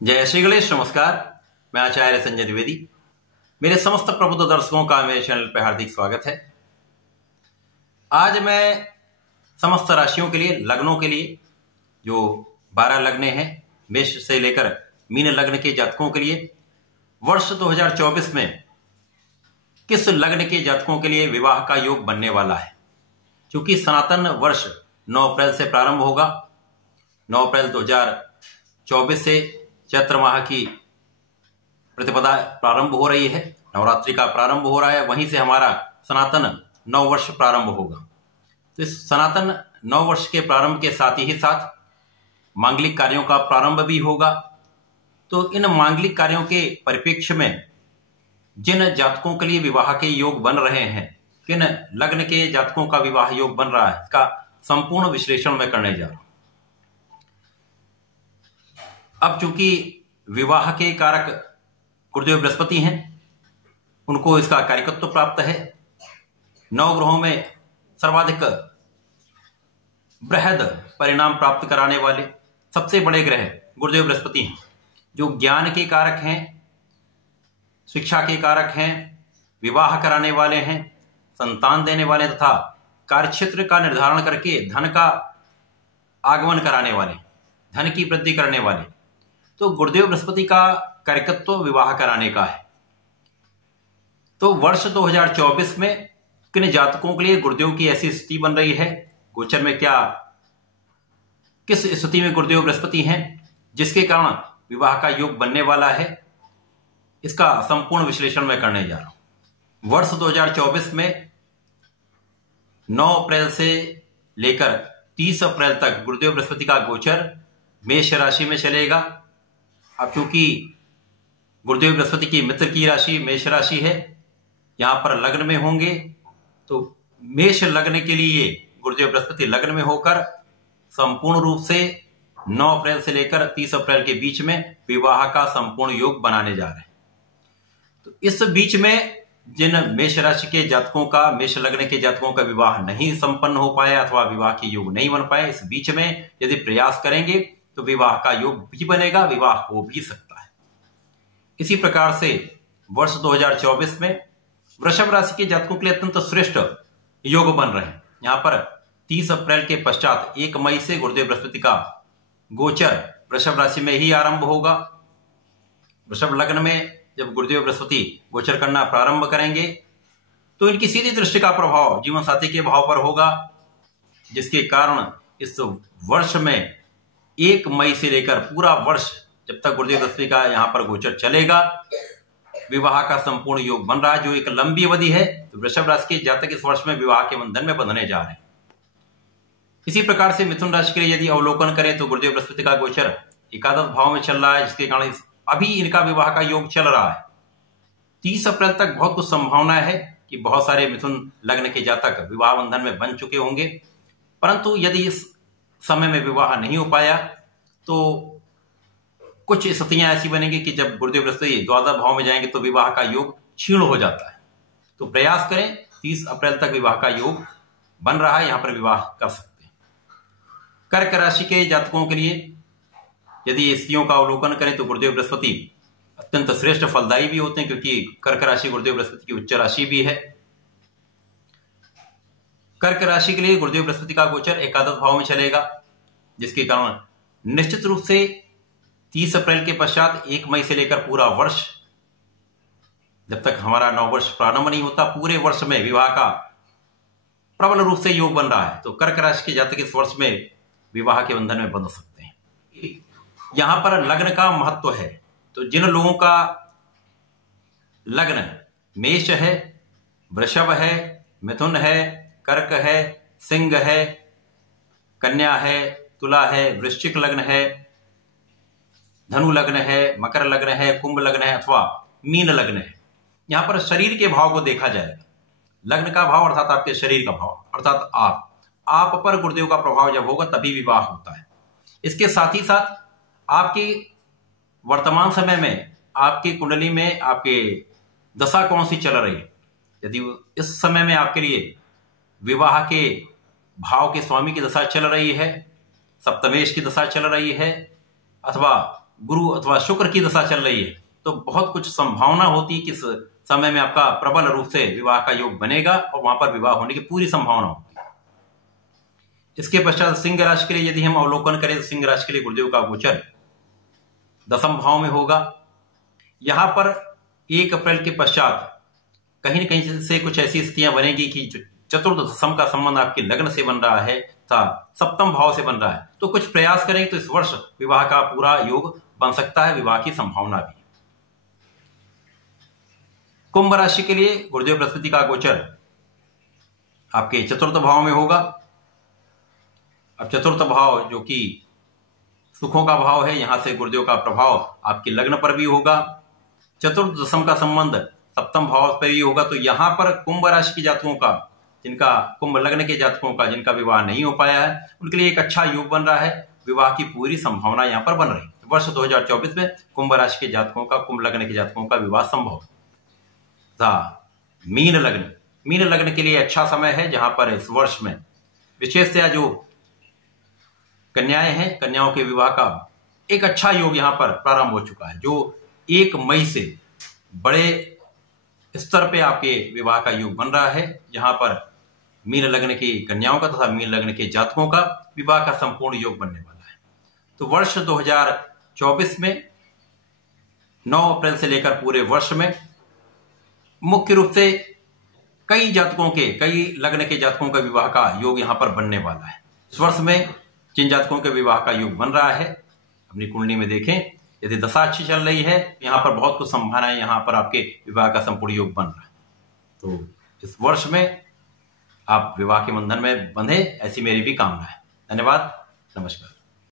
जय श्री गणेश। नमस्कार, मैं आचार्य संजय द्विवेदी। मेरे समस्त प्रबुद्ध दर्शकों का मेरे चैनल पर हार्दिक स्वागत है। आज मैं समस्त राशियों के लिए, लग्नों के लिए, जो 12 लग्न हैं, मेष से लेकर मीन लग्न के जातकों के लिए वर्ष 2024 में किस लग्न के जातकों के लिए विवाह का योग बनने वाला है। क्योंकि सनातन वर्ष 9 अप्रैल से प्रारंभ होगा। 9 अप्रैल 2024 से चैत्र माह की प्रतिपदा प्रारंभ हो रही है, नवरात्रि का प्रारंभ हो रहा है। वहीं से हमारा सनातन नववर्ष प्रारंभ होगा। तो इस सनातन नववर्ष के प्रारंभ के साथ ही साथ मांगलिक कार्यों का प्रारंभ भी होगा। तो इन मांगलिक कार्यों के परिप्रेक्ष्य में जिन जातकों के लिए विवाह के योग बन रहे हैं, किन लग्न के जातकों का विवाह योग बन रहा है, इसका संपूर्ण विश्लेषण मैं करने जा रहा हूं। अब चूंकि विवाह के कारक गुरुदेव बृहस्पति हैं, उनको इसका कारकत्व प्राप्त है। 9 ग्रहों में सर्वाधिक बृहद परिणाम प्राप्त कराने वाले सबसे बड़े ग्रह गुरुदेव बृहस्पति हैं, जो ज्ञान के कारक हैं, शिक्षा के कारक हैं, विवाह कराने वाले हैं, संतान देने वाले तथा कार्यक्षेत्र का निर्धारण करके धन का आगमन कराने वाले, धन की वृद्धि करने वाले। तो गुरुदेव बृहस्पति का कारकत्व विवाह कराने का है। तो वर्ष 2024 में किन जातकों के लिए गुरुदेव की ऐसी स्थिति बन रही है, गोचर में क्या किस स्थिति में गुरुदेव बृहस्पति हैं जिसके कारण विवाह का योग बनने वाला है, इसका संपूर्ण विश्लेषण मैं करने जा रहा हूं। वर्ष 2024 में 9 अप्रैल से लेकर 30 अप्रैल तक गुरुदेव बृहस्पति का गोचर मेष राशि में चलेगा। अब चूंकि गुरुदेव बृहस्पति की मित्र की राशि मेष राशि है, यहां पर लग्न में होंगे, तो मेष लग्न के लिए गुरुदेव बृहस्पति लग्न में होकर संपूर्ण रूप से 9 अप्रैल से लेकर 30 अप्रैल के बीच में विवाह का संपूर्ण योग बनाने जा रहे हैं। तो इस बीच में जिन मेष राशि के जातकों का, मेष लग्न के जातकों का विवाह नहीं संपन्न हो पाया अथवा विवाह के योग नहीं बन पाए, इस बीच में यदि प्रयास करेंगे तो विवाह का योग भी बनेगा, विवाह हो भी सकता है। इसी प्रकार से वर्ष 2024 में वृषभ राशि के जातकों के लिए अत्यंत श्रेष्ठ योग बन रहे हैं। यहां पर 30 अप्रैल के पश्चात 1 मई से गुरुदेव बृहस्पति का गोचर वृषभ राशि में ही आरंभ होगा। वृषभ लग्न में जब गुरुदेव बृहस्पति गोचर करना प्रारंभ करेंगे तो इनकी सीधी दृष्टि का प्रभाव जीवन साथी के भाव पर होगा, जिसके कारण इस वर्ष में 1 मई से लेकर पूरा वर्ष जब तक गुरुदेव बृहस्पति का यहां पर गोचर चलेगा, विवाह का संपूर्ण योग बन रहा है, जो एक लंबी अवधि है। तो वृषभ राशि के जातक इस वर्ष में विवाह के बंधन में बंधने जा रहे हैं। इसी प्रकार से मिथुन राशि के लिए यदि अवलोकन करें तो गुरुदेव बृहस्पति का गोचर एकादश भाव में चल रहा है, जिसके कारण अभी इनका विवाह का योग चल रहा है। 30 अप्रैल तक बहुत कुछ संभावना है कि बहुत सारे मिथुन लग्न के जातक विवाह बंधन में बन चुके होंगे, परंतु यदि इस समय में विवाह नहीं हो पाया तो कुछ स्थितियां ऐसी बनेंगी कि जब गुरुदेव बृहस्पति द्वादश भाव में जाएंगे तो विवाह का योग क्षीण हो जाता है। तो प्रयास करें, 30 अप्रैल तक विवाह का योग बन रहा है, यहां पर विवाह कर सकते हैं। कर्क राशि के जातकों के लिए यदि स्थितियों का अवलोकन करें तो गुरुदेव बृहस्पति अत्यंत श्रेष्ठ फलदायी भी होते हैं, क्योंकि कर्क राशि गुरुदेव बृहस्पति की उच्च राशि भी है। कर्क राशि के लिए गुरुदेव बृहस्पति का गोचर एकादश भाव में चलेगा, जिसके कारण निश्चित रूप से 30 अप्रैल के पश्चात 1 मई से लेकर पूरा वर्ष, जब तक हमारा नववर्ष प्रारंभ नहीं होता, पूरे वर्ष में विवाह का प्रबल रूप से योग बन रहा है। तो कर्क राशि के जातक इस वर्ष में विवाह के बंधन में बंध सकते हैं। यहां पर लग्न का महत्व है। तो जिन लोगों का लग्न मेष है, वृषभ है, मिथुन है, कर्क है, सिंह है, कन्या है, तुला है, वृश्चिक लग्न है, धनु लग्न है, मकर लग्न है, कुंभ लग्न है अथवा मीन लग्न है, यहां पर शरीर के भाव को देखा जाएगा। लग्न का भाव अर्थात आपके शरीर का भाव, अर्थात आप पर गुरुदेव का प्रभाव जब होगा तभी विवाह होता है। इसके साथ ही साथ आपके वर्तमान समय में आपकी कुंडली में आपके दशा कौन सी चल रही है। यदि इस समय में आपके लिए विवाह के भाव के स्वामी की दशा चल रही है, सप्तमेश की दशा चल रही है, अथवा गुरु अथवा शुक्र की दशा चल रही है तो बहुत कुछ संभावना होती है कि इस समय में आपका प्रबल रूप से विवाह का योग बनेगा और वहां पर विवाह होने की पूरी संभावना होती है। इसके पश्चात सिंह राशि के लिए यदि हम अवलोकन करें तो सिंह राशि के लिए गुरुदेव का गोचर 10वें भाव में होगा। यहां पर 1 अप्रैल के पश्चात कहीं न कहीं से कुछ ऐसी स्थितियां बनेगी कि चतुर्थ दशम का संबंध आपके लग्न से बन रहा है तथा 7वें भाव से बन रहा है, तो कुछ प्रयास करेंगे तो इस वर्ष विवाह का पूरा योग बन सकता है, विवाह की संभावना भी। कुंभ राशि के लिए गुरुदेव बृहस्पति का गोचर आपके 4th भाव में होगा। अब 4th भाव जो कि सुखों का भाव है, यहां से गुरुदेव का प्रभाव आपके लग्न पर भी होगा। चतुर्थ दशम का संबंध 7वें भाव पर भी होगा। तो यहां पर कुंभ राशि के जातकों का, जिनका कुंभ लग्न के जातकों का जिनका विवाह नहीं हो पाया है, उनके लिए एक अच्छा योग बन रहा है, विवाह की पूरी संभावना यहां पर बन रही है। वर्ष 2024 में कुंभ राशि के जातकों का, कुंभ लग्न के जातकों का विवाह संभव था। मीन लग्न के लिए अच्छा समय है, जहां पर इस वर्ष में विशेषतया जो कन्याएं हैं, कन्याओं के विवाह का एक अच्छा योग यहां पर प्रारंभ हो चुका है, जो 1 मई से बड़े स्तर पे आपके विवाह का योग बन रहा है, जहां पर मीन लग्न की कन्याओं का तथा मीन लग्न के जातकों का विवाह का संपूर्ण योग बनने वाला है। तो वर्ष 2024 में 9 अप्रैल से लेकर पूरे वर्ष में मुख्य रूप से कई लग्न के जातकों का विवाह का योग यहां पर बनने वाला है। इस वर्ष में जिन जातकों के विवाह का योग बन रहा है, अपनी कुंडली में देखें, यदि दशा अच्छी चल रही है, यहां पर बहुत कुछ संभावना है, यहां पर आपके विवाह का संपूर्ण योग बन रहा है। तो इस वर्ष में आप विवाह के बंधन में बंधे, ऐसी मेरी भी कामना है। धन्यवाद, नमस्कार।